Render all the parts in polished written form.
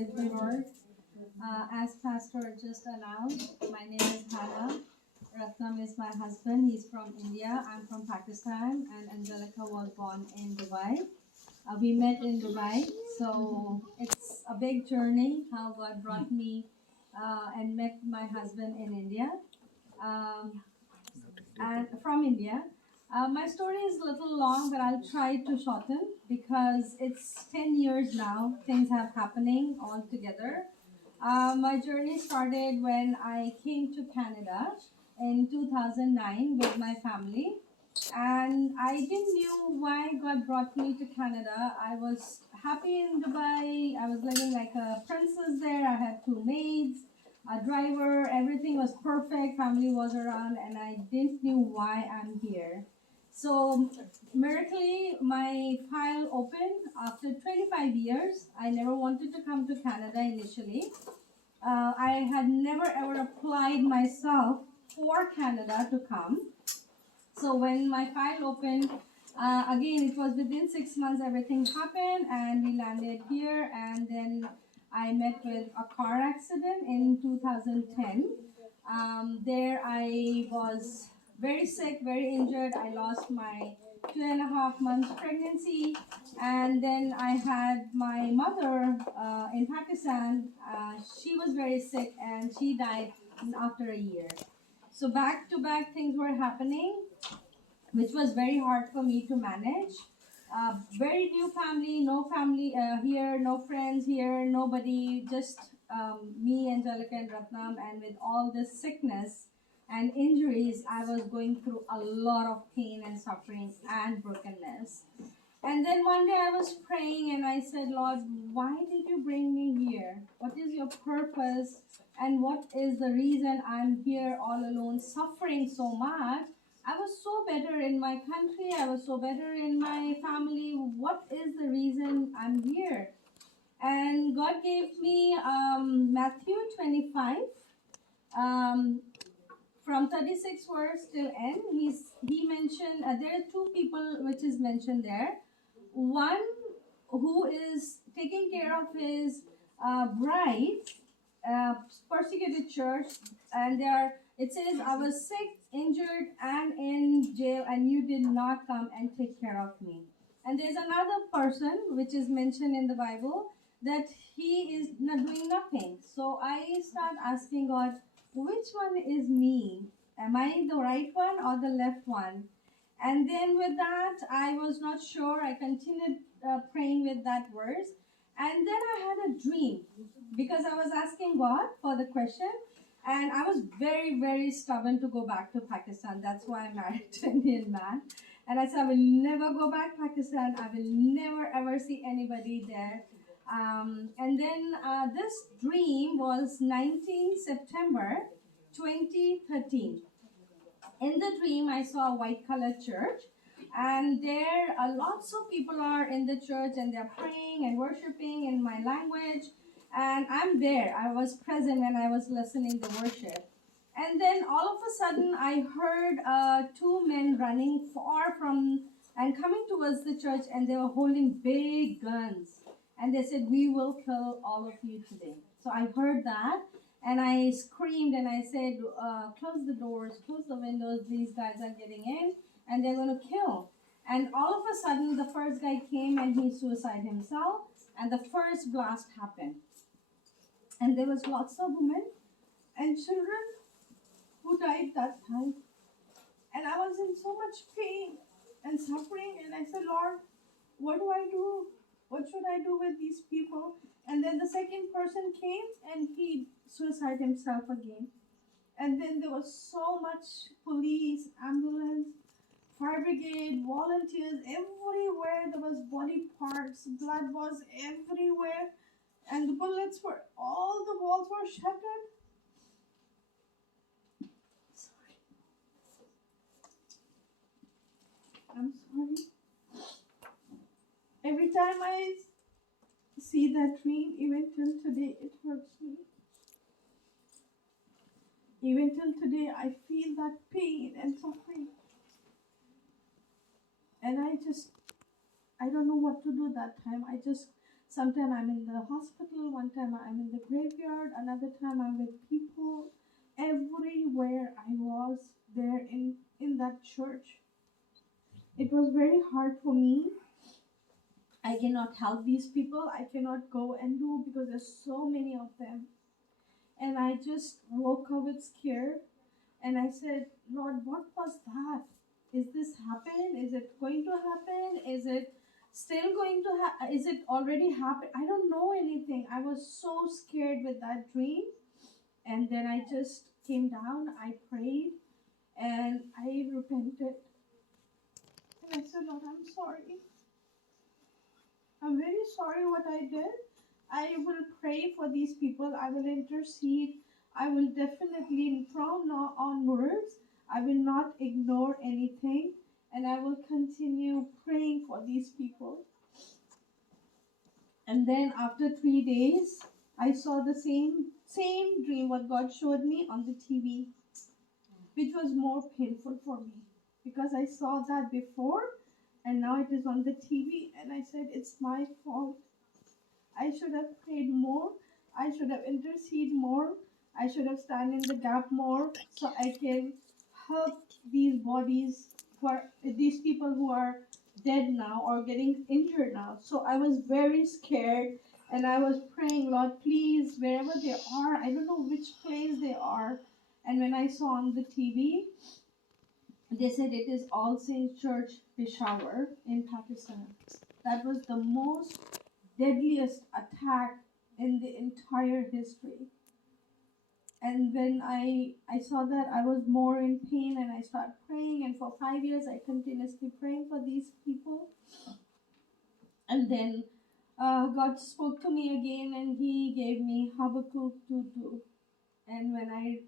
Praise the Lord. As Pastor just announced, my name is Hannah. Ratnam is my husband. He's from India. I'm from Pakistan, and Angelica was born in Dubai. We met in Dubai, so it's a big journey how God brought me and met my husband in India. Um, and from India. My story is a little long, but I'll try to shorten because it's 10 years now. Things have happening all together. My journey started when I came to Canada in 2009 with my family. And I didn't know why God brought me to Canada. I was happy in Dubai. I was living like a princess there. I had two maids, a driver, everything was perfect, family was around, and I didn't know why I'm here. So, miraculously, my file opened after 25 years. I never wanted to come to Canada initially. I had never ever applied myself for Canada to come. So when my file opened, again, it was within 6 months everything happened and we landed here. And then I met with a car accident in 2010. There I was very sick, very injured. I lost my 2.5 months pregnancy. And then I had my mother in Pakistan. She was very sick and she died after a year. So back to back things were happening, which was very hard for me to manage. Very new family, no family here, no friends here, nobody, just me, Angelica, and Ratnam. And with all this sickness and injuries, I was going through a lot of pain and suffering and brokenness. And then one day I was praying and I said, Lord, why did you bring me here? What is your purpose? And what is the reason I'm here all alone, suffering so much? I was so better in my country. I was so better in my family. What is the reason I'm here? And God gave me Matthew 25, um, from 36 verse till end. He mentioned there are two people which is mentioned there. One who is taking care of his bride, persecuted church, and there it says, I was sick, injured, and in jail, and you did not come and take care of me. And there's another person which is mentioned in the Bible that he is not doing nothing. So I start asking God, which one is me? Am I the right one or the left one? And then with that, I was not sure. I continued praying with that verse. And then I had a dream because I was asking God for the question. And I was very, very stubborn to go back to Pakistan. That's why I married to an Indian man. And I said, I will never go back to Pakistan. I will never, ever see anybody there. And then this dream was 19 September 2013. In the dream, I saw a white colored church, and there lots of people are in the church and they're praying and worshiping in my language. And I'm there. I was present when I was listening to worship. And then all of a sudden, I heard two men running far from and coming towards the church, and they were holding big guns. And they said, "We will kill all of you today." So I heard that, and I screamed and I said, close the doors, close the windows. These guys are getting in and they're going to kill. And all of a sudden, the first guy came and he suicided himself. And the first blast happened. And there was lots of women and children who died that time. And I was in so much pain and suffering. And I said, Lord, what do I do? What should I do with these people? And then the second person came and he suicided himself again. And then there was so much police, ambulance, fire brigade, volunteers, everywhere there was body parts, blood was everywhere, and the bullets were, all the walls were shattered. Sorry. I'm sorry. Every time I see that dream, even till today, it hurts me. Even till today, I feel that pain and suffering. And I don't know what to do that time. I just Sometime I'm in the hospital, one time I'm in the graveyard, another time I'm with people. Everywhere I was there in that church. It was very hard for me. I cannot help these people. I cannot go and do because there's so many of them. And I just woke up with scare and I said, Lord, what was that? Is this happen? Is it going to happen? Is it still going to happen? Is it already happened? I don't know anything. I was so scared with that dream. And then I just came down, I prayed, and I repented. And I said, Lord, I'm sorry. I'm very sorry what I did. I will pray for these people. I will intercede. I will definitely, from now onwards, I will not ignore anything and I will continue praying for these people. And then after 3 days, I saw the same dream what God showed me on the TV, which was more painful for me because I saw that before and now it is on the TV and I said it's my fault. I should have prayed more. I should have interceded more. I should have stand in the gap more so I can help these bodies for these people who are dead now or getting injured now. So I was very scared and I was praying, Lord, please, wherever they are, I don't know which place they are. And when I saw on the TV, they said it is All Saints Church, Peshawar in Pakistan. That was the most deadliest attack in the entire history. And when I saw that, I was more in pain and I started praying. And for 5 years, I continuously praying for these people. And then God spoke to me again and He gave me Habakkuk 2:2. And when I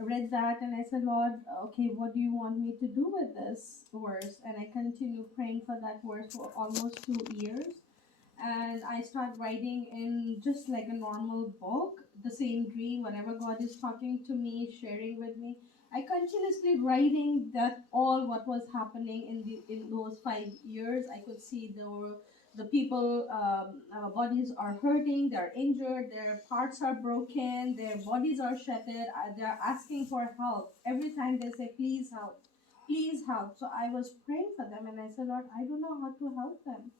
read that and I said, Lord, okay, what do you want me to do with this verse? And I continued praying for that verse for almost 2 years. And I start writing in just like a normal book, the same dream, whatever God is talking to me, sharing with me. I continuously writing that all what was happening in those 5 years. I could see the people bodies are hurting, they're injured, their parts are broken, their bodies are shattered. They're asking for help every time they say, "Please help, please help." So I was praying for them, and I said, Lord, I don't know how to help them.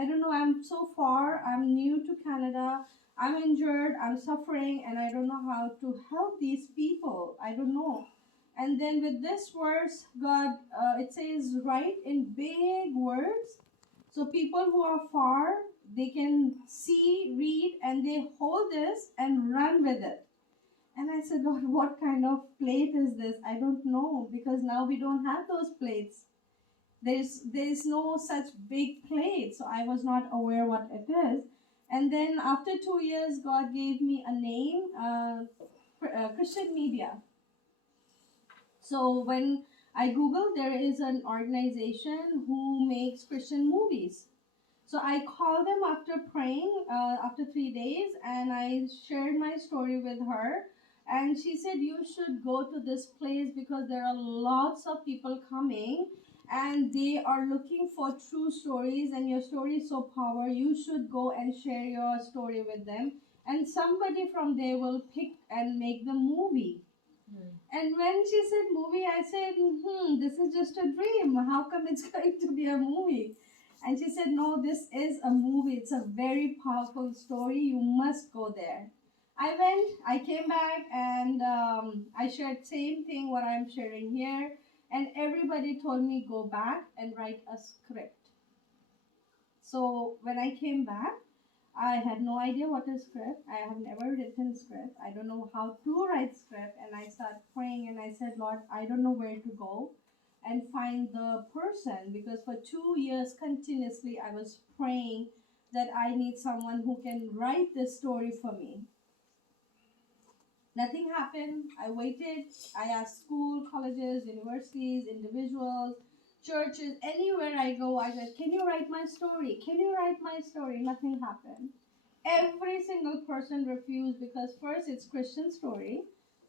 I don't know. I'm so far. I'm new to Canada. I'm injured. I'm suffering, and I don't know how to help these people. I don't know. And then with this verse, God, it says, write in big words. So people who are far, they can see, read, and they hold this and run with it. And I said, Lord, what kind of plate is this? I don't know because now we don't have those plates. There's no such big plate, so I was not aware what it is. And then after 2 years, God gave me a name, Christian Media. So when I googled, there is an organization who makes Christian movies. So I called them after praying, after 3 days, and I shared my story with her. And she said, you should go to this place because there are lots of people coming and they are looking for true stories, and your story is so powerful. You should go and share your story with them. And somebody from there will pick and make the movie. And when she said movie, I said, this is just a dream. How come it's going to be a movie? And she said, no, this is a movie. It's a very powerful story. You must go there. I went, I came back, and I shared same thing what I'm sharing here. And everybody told me go back and write a script. So when I came back, I had no idea what is script. I have never written script. I don't know how to write script. And I started praying and I said, Lord, I don't know where to go and find the person, because for 2 years continuously I was praying that I need someone who can write this story for me. Nothing happened. I waited. I asked school, colleges, universities, individuals, churches, anywhere I go, I said, can you write my story? Can you write my story? Nothing happened. Every single person refused because first it's Christian story,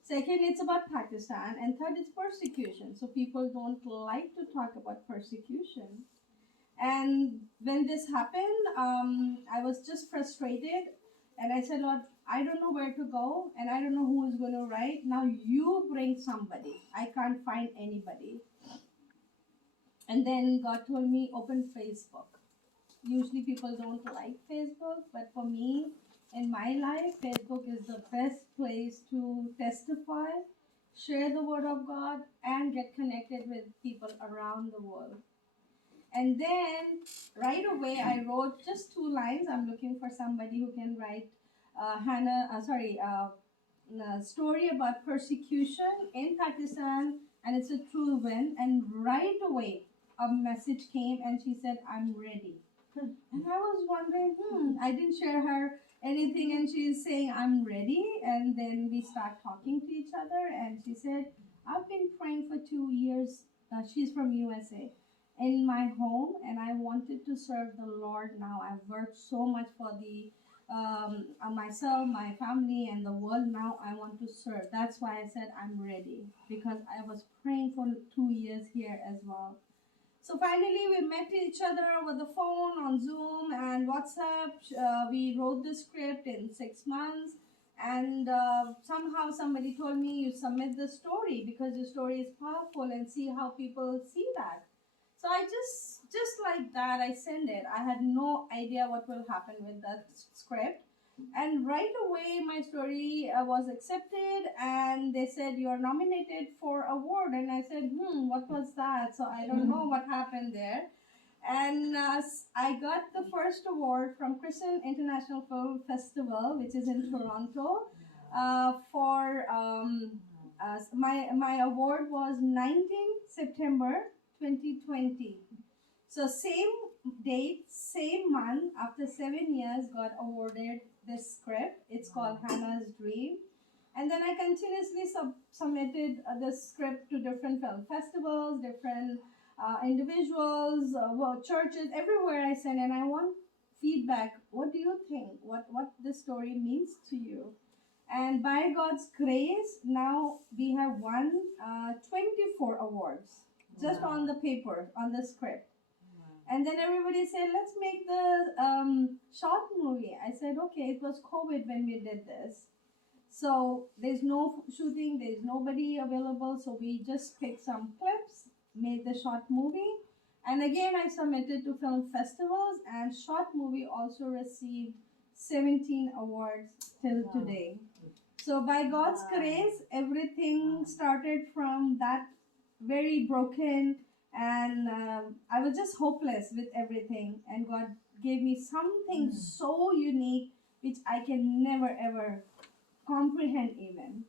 second it's about Pakistan, and third it's persecution. So people don't like to talk about persecution. And when this happened, I was just frustrated, and I said, Lord, I don't know where to go, and I don't know who is going to write. Now you bring somebody. I can't find anybody. And then God told me, open Facebook. Usually people don't like Facebook, but for me, in my life, Facebook is the best place to testify, share the word of God, and get connected with people around the world. And then right away, I wrote just 2 lines. I'm looking for somebody who can write a story about persecution in Pakistan, and it's a true event. And right away, a message came, and she said, "I'm ready." And I was wondering, I didn't share her anything, and she's saying, "I'm ready." And then we start talking to each other, and she said, "I've been praying for 2 years." She's from USA. In my home, and I wanted to serve the Lord now. I've worked so much for the myself, my family, and the world. Now I want to serve. That's why I said I'm ready, because I was praying for 2 years here as well. So finally, we met each other over the phone, on Zoom and WhatsApp. We wrote the script in 6 months, and somehow somebody told me, "You submit the story because your story is powerful, and see how people see that." So I just like that, I sent it. I had no idea what will happen with that script. And right away, my story was accepted, and they said, "You're nominated for award." And I said, what was that? So I don't know what happened there. And I got the first award from Christian International Film Festival, which is in Toronto, for my award was 19 September 2020. So same date, same month, after 7 years, got awarded this script. It's called Hannah's Dream. And then I continuously submitted the script to different film festivals, different individuals, churches, everywhere I send. And I want feedback. What do you think? What this story means to you? And by God's grace, now we have won 24 awards just on the paper, on the script. And then everybody said, "Let's make the short movie." I said, "Okay." It was COVID when we did this. So there's no shooting, there's nobody available. So we just picked some clips, made the short movie. And again, I submitted to film festivals, and short movie also received 17 awards till today. So by God's grace, everything started from that very broken, and I was just hopeless with everything. And God gave me something so unique, which I can never ever comprehend even.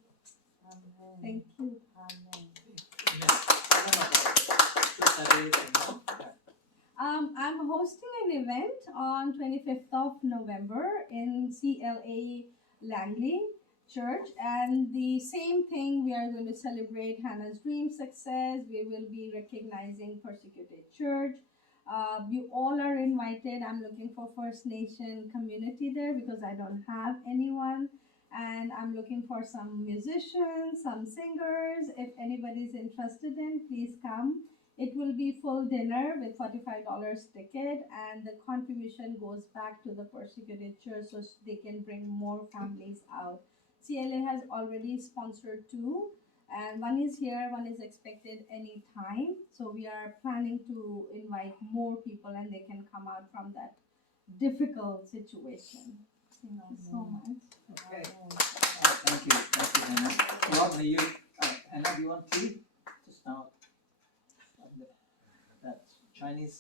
Thank you. I'm hosting an event on 25th of November in CLA Langley Church, and the same thing, we are going to celebrate Hannah's Dream success. We will be recognizing Persecuted Church. You all are invited. I'm looking for First Nation community there because I don't have anyone. And I'm looking for some musicians, some singers. If anybody's interested in, please come. It will be full dinner with $45 ticket, and the contribution goes back to the Persecuted Church so they can bring more families out. CLA has already sponsored 2, and one is here, one is expected any time. So we are planning to invite more people, and they can come out from that difficult situation. Thank you so much. Okay. Thank you, Hannah. Lord, may you, Hannah, do you want tea? Just now, that Chinese